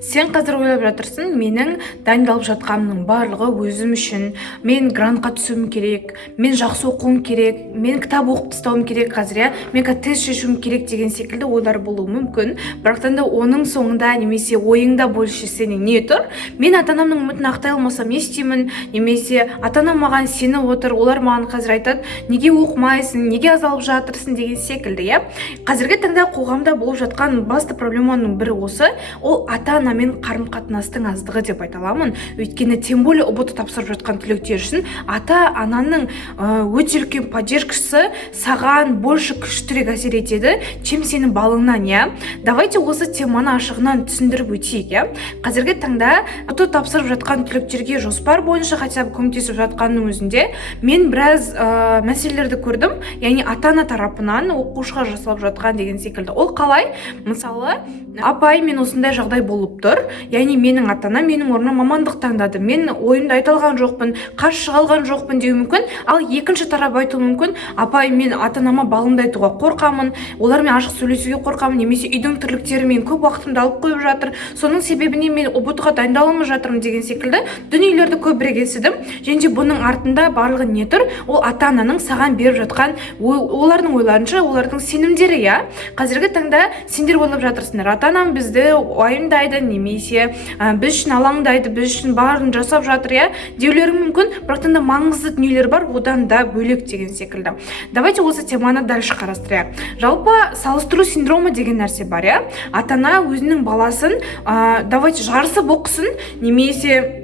Сен қазір ойлап жатырсың, менің дайындалып жатқанымның барлығы өзім үшін. Мен грантқа түсуім керек, мен жақсы оқуым керек, мен кітап оқып тастауым керек қазір, мен тест шешуім керек деген секілді ойлар болуы мүмкін. Бірақтан да оның соңында немесе ойыңда больше сенің не тұр? Мен ата-анамның үмітін ақтай алмасам не істеймін? Немесе ата-анам маған сеніп отыр, олар маған қазір айтады, неге оқымайсың, неге азалып жатырсың деген секілді, Қазіргі таңда қоғамда болып жатқан басты проблеманың бірі осы, ол ата-анамен қарым-қатынастың аздығы деп айта аламын. Өйткені тем более ұбт тапсырып жатқан түлектер үшін ата-ананың өте үлкен поддержкасы саған больше күштірек әсер етеді, чем сенің балыңнан, Давайте осы теманы ашығынан түсіндіріп өтейік, Қазіргі таңда ұбт тапсырып жатқан түлектерге жоспар бойынша хотя бы көмектесіп жатқанның өзінде мен біраз мәселелерді көрдім, яғни ата-ана тарапынан оқушыға жасалып жатқан деген секілді. Ол қалай? Мысалы, апай, мен осындай жағдай болып тұр, яғни менің ата-анам менің орныма мамандық таңдады, мен ойымды айта алған жоқпын, қарсы шыға алған жоқпын деуі мүмкін. Ал екінші тарап айтуы мүмкін, апай, мен ата-анама балымды айтуға қорқамын, олармен ашық сөйлесуге қорқамын, немесе үйдің тірліктері мен көп уақытымды алып қойып жатыр, соның себебінен мен ұбт-ға дайындала алмай жатырмын деген секілді дүниелерді көбірек естідім. Және бұның артында барлығы не тұр? Ол ата-ананың саған беріп жатқан олардың ойларынша, олардың сенімдері, Қазіргі таңда сендер ойлап жатырсыңдар, ата-анам бізді уайымдайды, немесе біз үшін алаңдайды, біз үшін барын жасап жатыр, деулері мүмкін, бірақтан да маңызды дүниелер бар, одан да бөлек деген секілді. Давайте осы теманы дальше қарастырайық. Жалпы салыстыру синдромы деген нәрсе бар, Ата-ана өзінің баласын давайте жарысып оқысын, немесе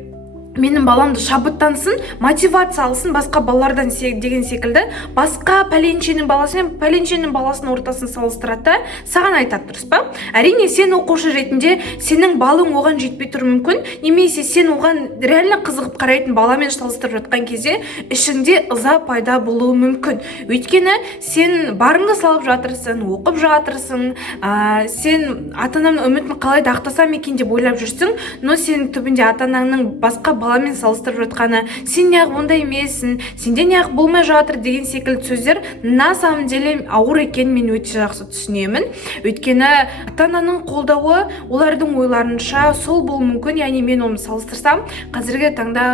менің баламды шабыттансын, мотивация алсын басқа балалардан деген секілді, басқа пәленшенің баласы мен пәленшенің баласының ортасын салыстырады, саған айтады, дұрыс па? Әрине, сен оқушы ретінде сенің балың оған жетпей тұруы мүмкін, немесе сен оған реально қызығып қарайтын баламен салыстырып жатқан кезде ішіңде ыза пайда болуы мүмкін. Өйткені сен барыңды салып жатырсың, оқып жатырсың, сен ата-анаңның үмітін қалай ақтасам екен деп ойлап жүрсің, но сен түбінде ата-анаңның басқа баламен салыстырып жатқаны, сен неғып ондай емессің, сенде неғып болмай жатыр деген секілді сөздер на самом деле ауыр екенін мен өте жақсы түсінемін. Өйткені ата-ананың қолдауы олардың ойларынша сол болуы мүмкін, яғни мен оны салыстырсам, қазіргі таңда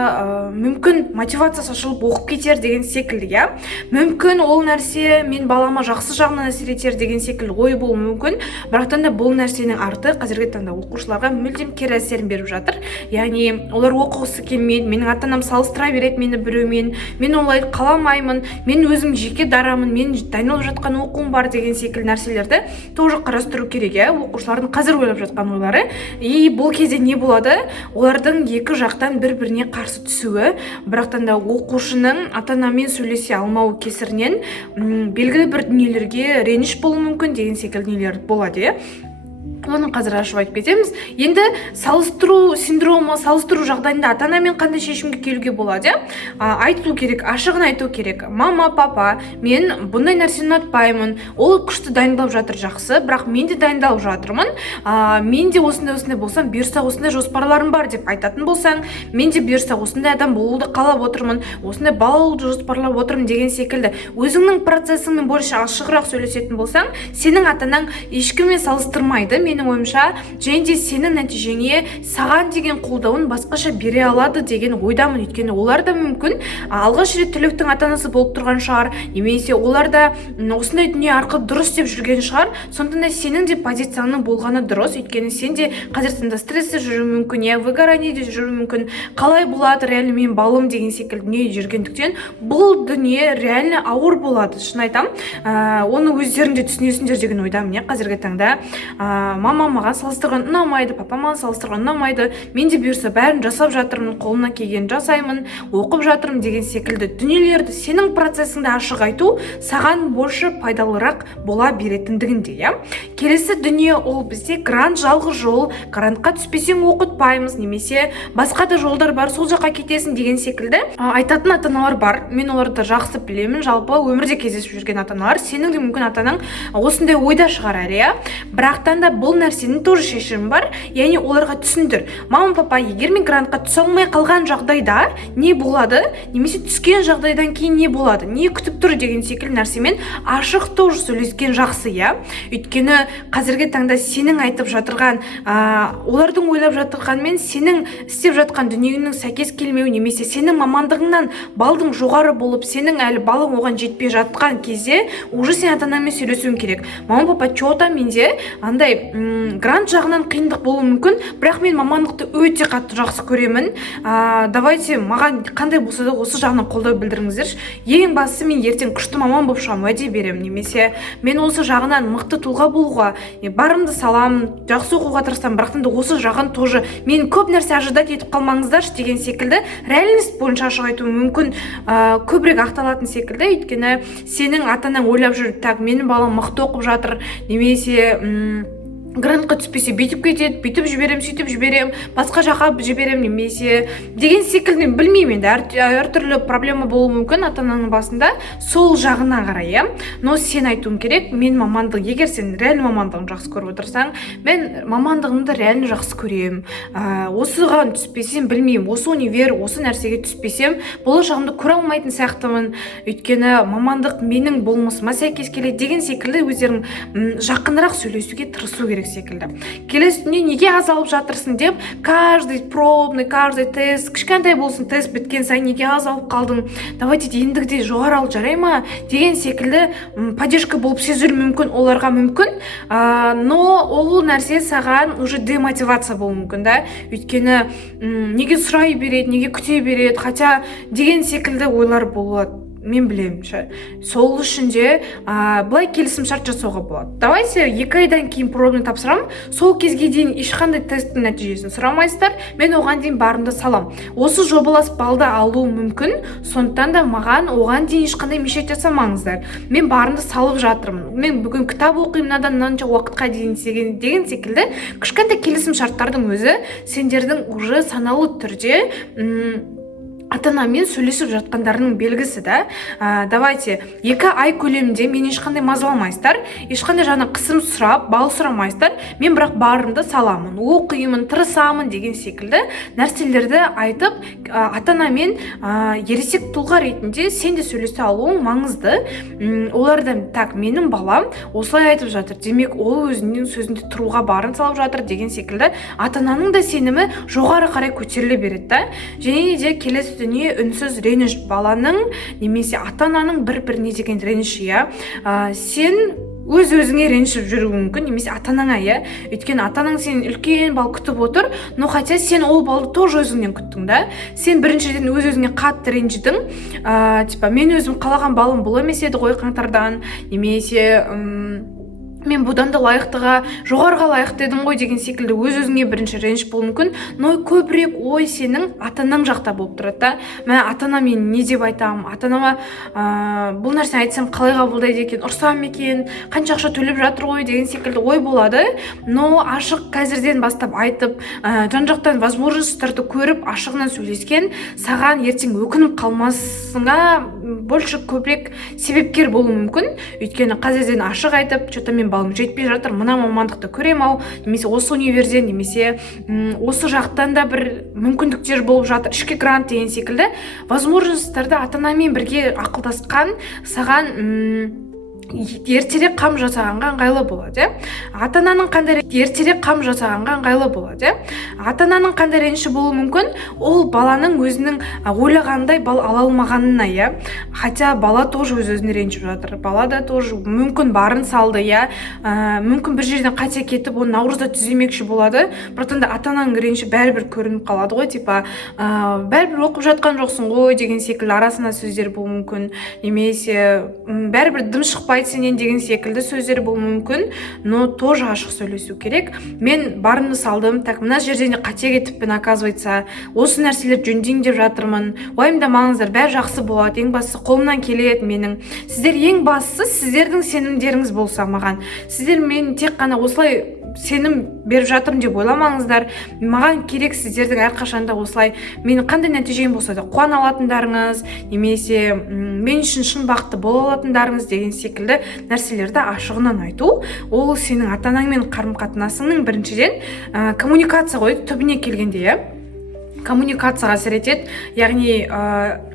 мүмкін мотивация шашылып оқып кетер деген секілді, Мүмкін ол нәрсе мен балама жақсы жағынан әсер етер деген секілді ой болуы мүмкін, бірақтан да бұл нәрсенің арты қазіргі таңда оқушыларға мүлдем кері әсерін беріп жатыр. Яғни олар оқығысы келмейді, менің ата-анам салыстыра береді мені біреумен, мен олай қаламаймын, мен өзім жеке дарамын, мен дайындалып жатқан оқуым бар деген секілді нәрселерді тоже қарастыру керек, оқушылардың қазір ойлап жатқан ойлары. И бұл кезде не болады? Олардың екі жақтан бір-біріне қарсы түсуі, бірақтан да оқушының ата-анамен сөйлесе алмауы кесірінен белгілі бір дүниелерге реніш болуы мүмкін деген секілді дүниелер болады, Оны қазір ашып айтып кетеміз. Енді салыстыру синдромы, салыстыру жағдайында ата-анамен қандай шешімге келуге болады? Айту керек, ашығын айту керек. Мама, папа, мен бұндай нәрсені ұнатпаймын. Ол күшті дайындалып жатыр, жақсы, бірақ мен де дайындалып жатырмын. Мен де осындай болсам, бұйырса осындай жоспарларым бар деп айтатын болсаң, мен де бұйырса осындай адам болуды қалап отырмын, осындай балалауды жоспарлап отырмын деген секілді. Өзіңнің процесіңмен больше ашығырақ сөйлесетін болсаң, сенің ата-анаң ешкіммен салыстырмайды, менің ойымша, және де сенің нәтижеңе саған деген қолдауын басқаша бере алады деген ойдамын. Өйткені олар да мүмкін алғаш рет түлектің ата-анасы болып тұрған шығар, немесе олар да осындай дүние арқылы дұрыс деп жүрген шығар. Сондықтан да сенің де позицияңның болғаны дұрыс. Өйткені сен де қазір сенде стрессте жүруі мүмкін, выгораниеде жүруі мүмкін. Қалай болады реально мен балым деген секілді дүние жүргендіктен бұл дүние реально ауыр болады. Шын айтам, оны өздеріңде түсінесіңдер деген ойдамын. Қазіргі таңда мама маған салыстырған ұнамайды, папа маған салыстырған ұнамайды, мен де бұйырса бәрін жасап жатырмын, қолымнан келгенін жасаймын, оқып жатырмын деген секілді дүниелерді сенің процесіңді ашық айту саған больше пайдалырақ бола беретіндігінде, Келесі дүние ол бізде грант жалғыз жол, грантқа түспесең оқытпаймыз, немесе басқа да жолдар бар, сол жаққа кетесің деген секілді айтатын ата-аналар бар. Мен оларды жақсы білемін, жалпы өмірде кездесіп жүрген ата-аналар. Сенің де мүмкін ата-анаң осындай ойда шығар, бірақтан да бұл ол нәрсенің тоже шешімі бар. Яғни оларға түсіндір. Мама папа, егер мен грантқа түсе алмай қалған жағдайда не болады, немесе түскен жағдайдан кейін не болады, не күтіп тұр деген секілді нәрсемен ашық тоже сөйлескен жақсы, иә. Өйткені қазіргі таңда сенің айтып жатырған, олардың ойлап жатырғанмен сенің істеп жатқан дүниеңнің сәйкес келмеу, немесе сенің мамандығыңнан балдың жоғары болып, сенің әлі балың оған жетпей жатқан кезде уже сен ата-анамен сөйлесуің керек. Мама папа, чота менде андай грант жағынан қиындық болуы мүмкін, бірақ мен мамандықты өте қатты жақсы көремін. Давайте маған қандай болса да осы жағынан қолдау білдіріңіздерші. Ең бастысы мен ертең күшті маман болып шығамын, уәде беремін. Немесе мен осы жағынан мықты тұлға болуға барымды саламын, жақсы оқуға тырысамын, бірақ осы жағын тоже мен көп нәрсе ожидать етіп қалмаңыздаршы деген секілді реальность бойынша ашық айту мүмкін көбірек ақталатын секілді. Өйткені сенің ата-анаң ойлап жүр, так, менің балам мықты оқып жатыр, немесе грантқа түспесе бүйтіп кетеді, бүйтіп жіберем, сөйтіп жіберем, басқа жаққа жіберем, немесе деген секілді, білмеймін, әртүрлі проблема болуы мүмкін ата-ананың басында, сол жағына қарай, иә. Но сен айтуың керек, мен мамандық, егер сен реально мамандығын жақсы көріп отырсаң, мен мамандығымды реально жақсы көрем. Осыған түспесем, білмеймін, осы универ, осы нәрсеге түспесем, болашағымды көре алмайтын сияқтымын. Өйткені мамандық менің болмысыма сәйкес келеді деген секілді өздерің жақынырақ сөйлесуге тырысу керек секілді. Келесі түнде неге аз алып жатырсың деп, каждый пробный, каждый тест, кішкентай болсын тест біткен сайын неге аз алып қалдың, давайте ендігіде жоғары ал, жарай ма деген секілді поддержка болып сезілуі мүмкін, оларға мүмкін, но ол нәрсе саған уже демотивация болуы мүмкін, да. Өйткені неге сұрай береді, неге күте береді, хотя деген секілді ойлар болады. Мен білемін, сол үшін де былай келісім шарт жасауға болады. Давайте 2 айдан кейін пробный тапсырам, сол кезге дейін ешқандай тесттің нәтижесін сұрамайсыздар, мен оған дейін барымды салам. Осы жобалас балды алу мүмкін, сондықтан да маған оған дейін ешқандай мешет жасамаңыздар. Мен барымды салып жатырмын. Мен бүгін кітап оқимын, мынанша уақытқа дейін деген секілді кішкентай келісім шарттардың өзі сендердің уже саналы түрде ата-анамен сөйлесіп жатқандарының белгісі, да. Давайте 2 ай көлемінде мен ешқандай мазаламайсыздар, ешқандай жаңа қысым сұрап, бал сұрамайсыздар, мен бірақ барымды саламын, оқимын, тырысамын деген секілді нәрселерді айтып, ата-анамен ересек тұлға ретінде сен де сөйлесе алуың маңызды. Олардан, так, менің балам осылай айтып жатыр, демек ол өзінің сөзінде тұруға барын салып жатыр деген секілді ата-ананың да сенімі жоғары қарай көтеріле береді, да. Және де келесі дүние үнсіз реніш, баланың немесе ата-ананың бір-біріне деген реніші, иә. Сен өз-өзіңе ренішіп жүруі мүмкін, немесе ата-анаңа, иә. Өйткені ата-анаң сен үлкен бал күтіп отыр, но хотя сен ол балды тоже өзіңнен күттің, да. Сен біріншіден өз-өзіңе қатты ренжідің, типа мен өзім қалаған балым бұл емес еді ғой қаңтардан, немесе мен бұдан да лайықтыға, жоғарға лайықты едім ғой деген секілді өз-өзіңе бірінші реніш болуы мүмкін, но көбірек ой сенің ата-анаң жақта болып тұрады, да. Мен ата-ана мен не деп айтамын, ата-анама бұл нәрсені айтсам қалай қабылдайды екен, ұрсам екен, қанша ақша төлеп жатыр ғой деген секілді ой болады. Но ашық қазірден бастап айтып, жан-жақтан возможностьтарды көріп, ашығынан сөйлескен саған ертең өкініп қалмасыңа больше көбірек себепкер болуы мүмкін. Өйткені қазірден ашық айтып, что-то мен балым жетпей жатыр, мына мамандықты көрем ау, немесе осы универден, немесе осы жақтан да бір мүмкіндіктер болып жатыр, ішкі грант деген секілді возможностьтарды ата-анамен бірге ақылдасқан саған ертерек қам жасағанға ыңғайлы болады. Ата-ананың қандай ертерек қам жасағанға ыңғайлы болады. Ата-ананың қандай реніші болуы мүмкін, ол баланың өзінің ойлағандай бал ала алмағанына, иә. Хотя бала тоже өз-өзіне ренжіп жатыр. Бала да тоже мүмкін барын салды, иә. Мүмкін бір жерден қате кетіп, оны наурызда түземекші болады. Біртында ата-ананың реніші бәрібір көрініп қалады ғой, типа бәрібір оқып жатқан жоқсың ғой деген секілді арасына сөздер болуы мүмкін. Немесе бәрібір дым шықпайды сенен деген секілді сөздер болуы мүмкін, но тоже ашық сөйлесу керек. Мен барымды салдым, так, мына жерден қате кетіппін, оказывается, осы нәрселер жөндейін деп жатырмын. Уайымдамаңыздар, бәрі жақсы болады. Ең бастысы қолымнан келеді менің. Сіздер ең бастысы сіздердің сенімдеріңіз болса маған. Сіздер мен тек қана осылай сенім беріп жатырмын деп ойламаңыздар. Маған керек сіздердің әрқашанда осылай менің қандай нәтижем болса да қуана алатындарыңыз, немесе мен үшін шын бақытты бола алатындарыңыз деген секілді нәрселерді ашығынан айту. Ол сенің ата-анаңмен қарым-қатынасыңның біріншіден коммуникация ғой, түбіне келгенде, коммуникацияға әсер етеді. Яғни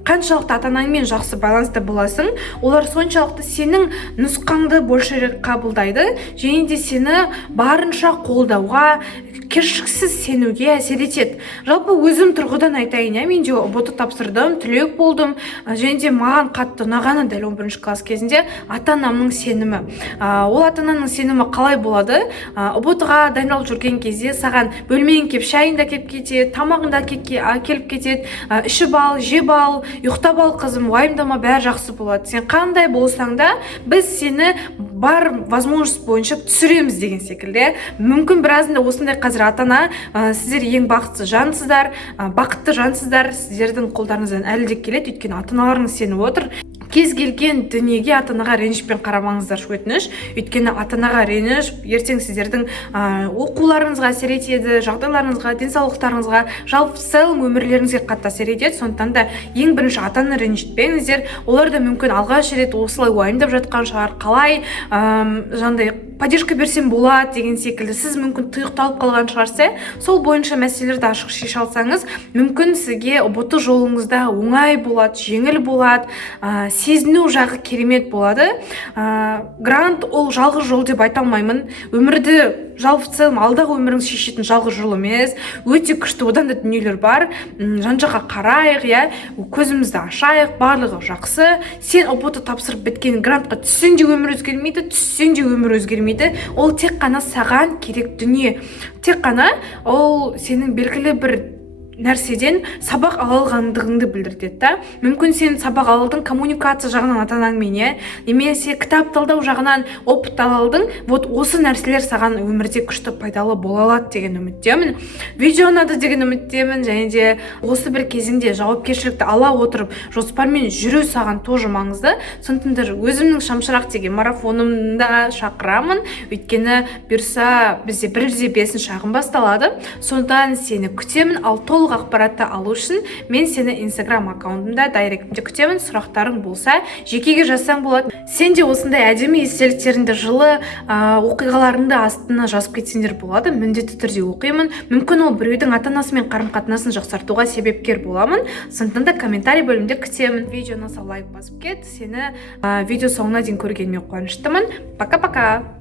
қаншалықты ата-анаңмен жақсы байланыста боласың, олар соншалықты сенің нұсқаңды большірек қабылдайды және де сені барынша қолдауға, кешіксіз сенуге әсер етеді. Жалпы өзім тұрғыдан айтайын, мен де ұбт тапсырдым, түлек болдым, және де маған қатты ұнағаны дәл 11 класс кезінде ата-анамның сенімі. Ол ата-ананың сенімі қалай болады? ұбт-ға дайындалып жүрген кезде саған бөлмең кеп, шайың да кеп кетеді, тамағың да келіп кетеді, ішіп ал, жеп ал, ұйықтап ал қызым, уайымдама, бәрі жақсы болады. Сен қандай болсаң да, біз сені бар возможность бойынша түсіреміз деген секілді. Мүмкін біразында осындай қазір ата-ана, сіздер ең бақытты жансыздар, бақытты жансыздар, сіздердің қолдарыңыздан әлі де келеді, өйткені ата-аналарыңыз сеніп отыр. Кез келген дүниеге ата-анаға ренішпен қарамаңыздар, өтініш. Өйткені ата-анаға реніш ертең сіздердің оқуларыңызға әсер етеді, жағдайларыңызға, денсаулықтарыңызға, жалпы целом өмірлеріңізге қатты әсер етеді. Сондықтан да ең бірінші ата-ананы ренжітпеңіздер. Олар да мүмкін алғаш рет осылай уайымдап жатқан шығар, қалай жаңағыдай поддержка берсем болады деген секілді сіз мүмкін тұйықталып қалған шығарсыз. Сол бойынша мәселелерді ашық шеше алсаңыз, мүмкін сізге ұбт жолыңызда оңай болады, жеңіл болады, сезіну жағы керемет болады. Грант ол жалғыз жол деп айта алмаймын. Өмірді жалпы целом алдағы өміріңіз шешетін жалғыз жол емес, өте күшті одан да дүниелер бар. Жан-жаққа қарайық, көзімізді ашайық, барлығы жақсы. Сен ұбт тапсырып біткен грантқа түссең де өмір өзгермейді, түссең де өмір өзгермейді. Ол тек қана саған керек дүние. Тек қана ол сенің белгілі бір нәрседен сабақ ала алғандығыңды білдіреді. Мүмкін сен сабақ алдың коммуникация жағынан ата-анаңмен, немесе кітап талдау жағынан опыт алдың. Вот осы нәрселер саған өмірде күшті пайдалы бола алады деген үміттемін. Видео ұнады деген үміттемін, және де осы бір кезеңде жауапкершілікті ала отырып жоспармен жүру саған тоже маңызды. Сондықтан да өзімнің шамшырақ деген марафонымда шақырамын. Өйткені бұйырса бізде 1-5 шағын басталады. Сондықтан сені күтемін. Ал ақпаратты алу үшін мен сені Instagram аккаунтымда дайректімде күтемін. Сұрақтарың болса жекеге жазсаң болады. Сен де осындай әдемі естеліктеріңді, жылы оқиғаларыңды астына жазып кетсеңдер болады. Міндетті түрде оқимын. Мүмкін ол біреудің ата-анасымен қарым-қатынасын жақсартуға себепкер боламын. Сондықтан да комментарий бөлімінде күтемін. Видеоны лайк басып кет. Сені видео соңына дейін көргеніме қуаныштымын. Пока-пока.